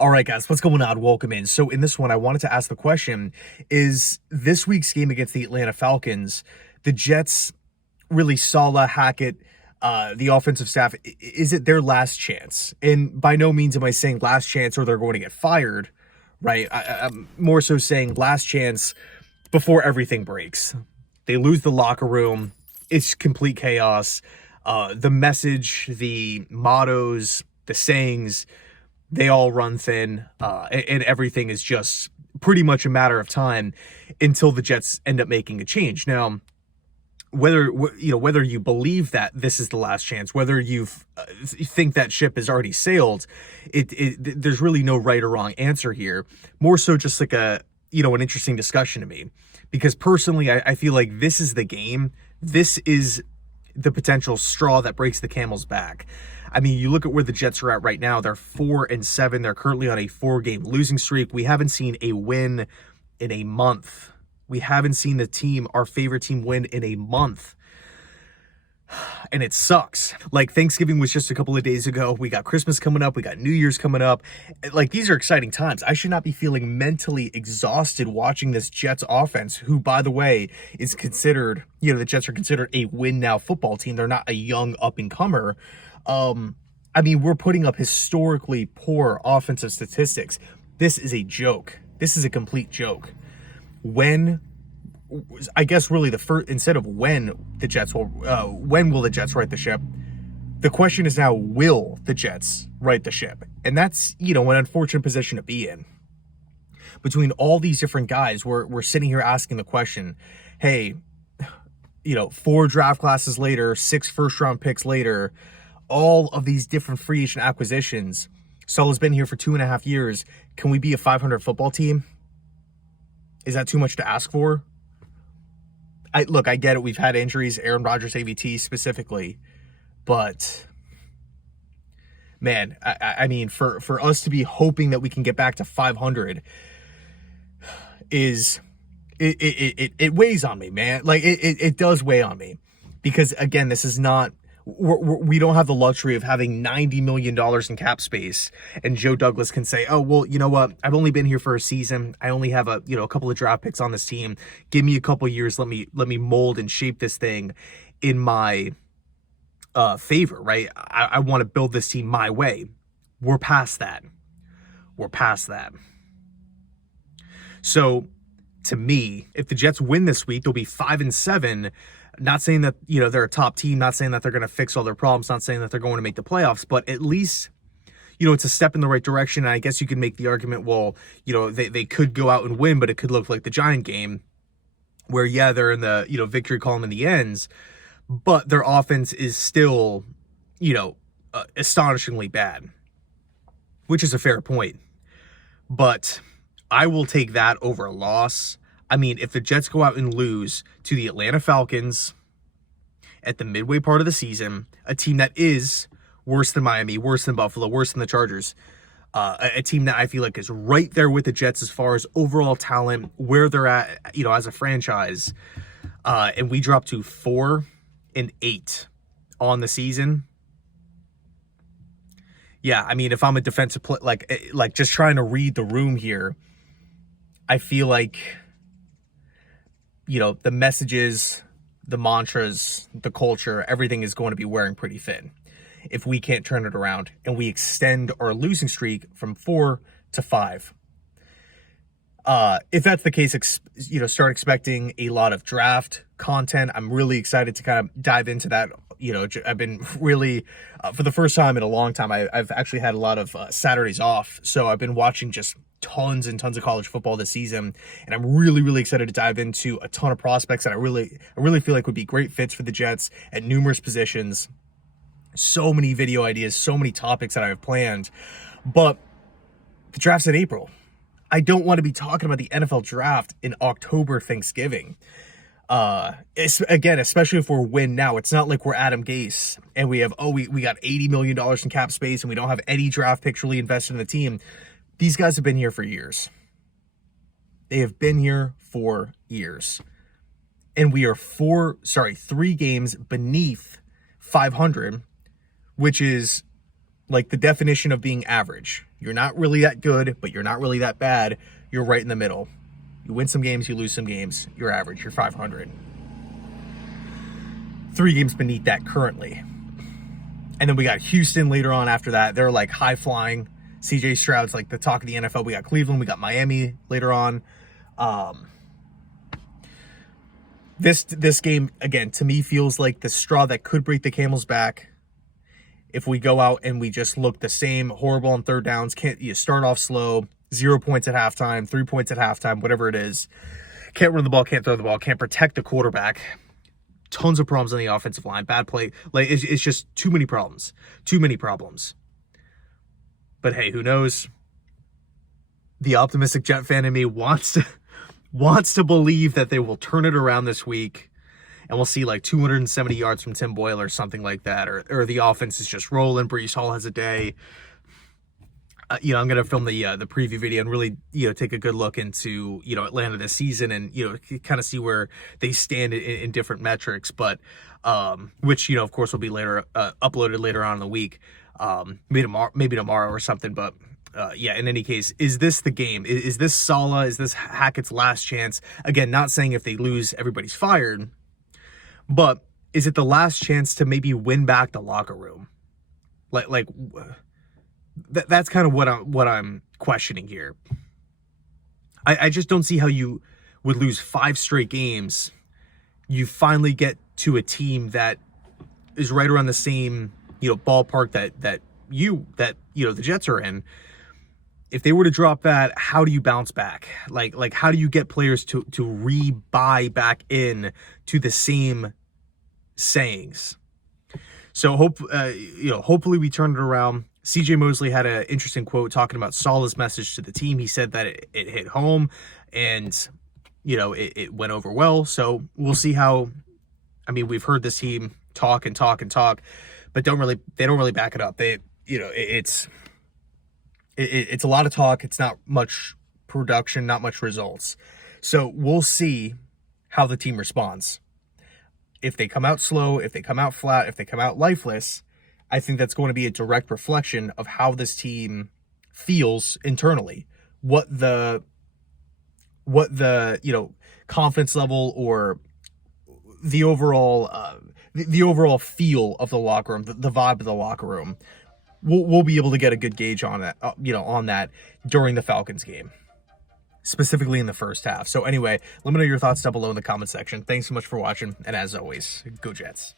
All right, guys, what's going on? Welcome in. So in this one, I wanted to ask the question, is this week's game against the Atlanta Falcons, the Jets, really Saleh, Hackett, the offensive staff, is it their last chance? And by no means am I saying last chance or they're going to get fired, right? I'm more so saying last chance before everything breaks. They lose the locker room. It's complete chaos. The message, the mottos, the sayings, they all run thin, and everything is just pretty much a matter of time until the Jets end up making a change. Now, whether you believe that this is the last chance, whether you think that ship has already sailed, there's really no right or wrong answer here. More so just like an interesting discussion to me, because personally, I feel like this is the game. This is the potential straw that breaks the camel's back. I mean, you look at where the Jets are at right now. They're 4-7. They're currently on a 4-game losing streak. We haven't seen a win in a month. We haven't seen our favorite team, win in a month. And it sucks. Like, Thanksgiving was just a couple of days ago. We got Christmas coming up. We got New Year's coming up. Like, these are exciting times. I should not be feeling mentally exhausted watching this Jets offense, who, by the way, is considered, the Jets are considered a win-now football team. They're not a young up-and-comer. I mean, we're putting up historically poor offensive statistics. This is a joke. This is a complete joke. When will the Jets right the ship? The question is now, will the Jets right the ship? And that's, an unfortunate position to be in. Between all these different guys, we're sitting here asking the question, hey, 4 draft classes later, 6 first-round picks later, all of these different free agent acquisitions. Saleh's been here for 2.5 years. Can we be a 500 football team? Is that too much to ask for? I get it. We've had injuries, Aaron Rodgers, AVT specifically. But, man, I mean, for us to be hoping that we can get back to 500 it weighs on me, man. Like, it does weigh on me. Because, again, this is not... We don't have the luxury of having $90 million in cap space, and Joe Douglas can say, oh, well, you know what? I've only been here for a season. I only have a couple of draft picks on this team. Give me a couple years. Let me mold and shape this thing in my favor, right? I want to build this team my way. We're past that. So, to me, if the Jets win this week, they'll be 5-7. Not saying that, they're a top team, not saying that they're going to fix all their problems, not saying that they're going to make the playoffs, but at least, it's a step in the right direction. And I guess you could make the argument, well, they could go out and win, but it could look like the Giant game where, yeah, they're in the, victory column in the ends, but their offense is still, astonishingly bad, which is a fair point. But I will take that over a loss. I mean, if the Jets go out and lose to the Atlanta Falcons at the midway part of the season, a team that is worse than Miami, worse than Buffalo, worse than the Chargers, a team that I feel like is right there with the Jets as far as overall talent, where they're at, as a franchise, and we drop to 4-8 on the season. Yeah, I mean, if I'm a defensive player, like just trying to read the room here, I feel like, the messages, the mantras, the culture, everything is going to be wearing pretty thin if we can't turn it around and we extend our losing streak from 4 to 5. If that's the case, start expecting a lot of draft content. I'm really excited to kind of dive into that. I've been really, for the first time in a long time, I've actually had a lot of Saturdays off. So I've been watching just tons and tons of college football this season, and I'm really, really excited to dive into a ton of prospects that I really feel like would be great fits for the Jets at numerous positions. So many video ideas, so many topics that I have planned, but the draft's in April. I don't want to be talking about the NFL draft in October, Thanksgiving. Especially if we're win now. It's not like we're Adam Gase and we have, we got $80 million in cap space and we don't have any draft picks really invested in the team. These guys have been here for years. They have been here for years. And we are 3 games beneath 500, which is Like the definition of being average. You're not really that good, but you're not really that bad. You're right in the middle. You win some games, you lose some games. You're average. You're 500. 3 games beneath that currently. And then we got Houston later on after that. They're like high flying. CJ Stroud's like the talk of the NFL. We got Cleveland. We got Miami later on. This game, again, to me feels like the straw that could break the camel's back. If we go out and we just look the same, horrible on third downs, you start off slow, 0 points at halftime, 3 points at halftime, whatever it is. Can't run the ball, can't throw the ball, can't protect the quarterback. Tons of problems on the offensive line, bad play. Like it's just too many problems. Too many problems. But hey, who knows? The optimistic Jet fan in me wants to believe that they will turn it around this week. And we'll see like 270 yards from Tim Boyle or something like that. Or the offense is just rolling. Breece Hall has a day. I'm going to film the preview video and really, take a good look into, Atlanta this season and, kind of see where they stand in different metrics. But, which, of course, will be later uploaded later on in the week. Maybe tomorrow or something. But, in any case, is this the game? Is this Saleh? Is this Hackett's last chance? Again, not saying if they lose, everybody's fired. But is it the last chance to maybe win back the locker room? That's kind of what I'm questioning here. I just don't see how you would lose 5 straight games. You finally get to a team that is right around the same, ballpark that the Jets are in. If they were to drop that, how do you bounce back? Like how do you get players to re-buy back in to the same sayings? So hopefully we turn it around. CJ Mosley had an interesting quote talking about Saleh's message to the team. He said that it hit home and, it went over well. So we'll see how, we've heard this team talk, but they don't really back it up. It's a lot of talk. It's not much production, not much results. So we'll see how the team responds. If they come out slow, if they come out flat, if they come out lifeless, I think that's going to be a direct reflection of how this team feels internally. What the confidence level or the overall feel of the locker room, the vibe of the locker room. We'll be able to get a good gauge on that, on that during the Falcons game, specifically in the first half. So anyway, let me know your thoughts down below in the comment section. Thanks so much for watching, and as always, go Jets.